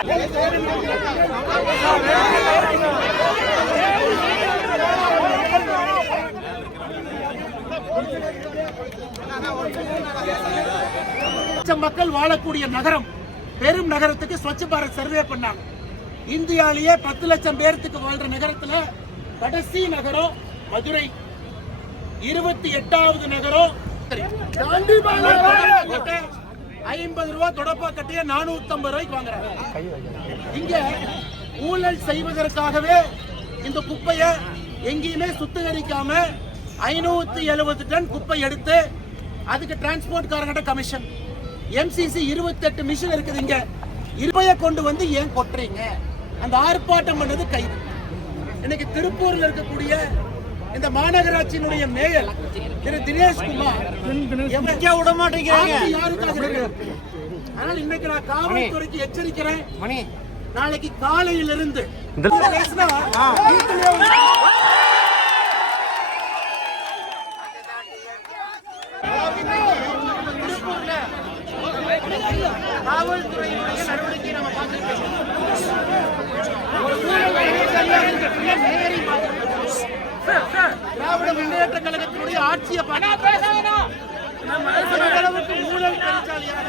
மக்கள் வாழக்கூடிய நகரம், பெரும் நகரத்துக்கு ஸ்வச்ச பாரத் சர்வே பண்ணாங்க. இந்தியாவிலேயே 10 லட்சம் பேருக்கு வாழ்ற நகரத்துல கடைசி நகரம் மதுரை, 28வது நகரம் 50 ரூபாய் தொடப்பா கட்டிய 450 ரூபாய்க்கு வாங்குறாங்க. இங்க ஊழல் செய்வதற்காகவே இந்த குப்பையை எங்கேயுமே சுத்திகரிக்காம 570 டன் குப்பை எடுத்து அதுக்கு டிரான்ஸ்போர்ட் காரங்கிட்ட கமிஷன், எம்சிசி 28 மிஷின் இருக்குது. இங்க இருப்பையை கொண்டு வந்து ஏன் கொட்டுறீங்க? அந்த ஆர்ப்பாட்டம் பண்ணது கைது. இன்னைக்கு திருப்பூர்ல இருக்கக்கூடிய இந்த மாநகராட்சியினுடைய மேயர் திரு தினேஷ்குமார் விட மாட்டேங்கிறாங்க. அதனால இன்னைக்கு நான் காவல்துறைக்கு எச்சரிக்கிறேன். நாளைக்கு காலையிலிருந்து காவல்துறையினுடைய நடவடிக்கை நம்ம பார்த்துருக்கோம். திராவிட முன்னேற்ற கழகத்தினுடைய ஆட்சியை அளவுக்கு ஊழல் பெருச்சாலியாக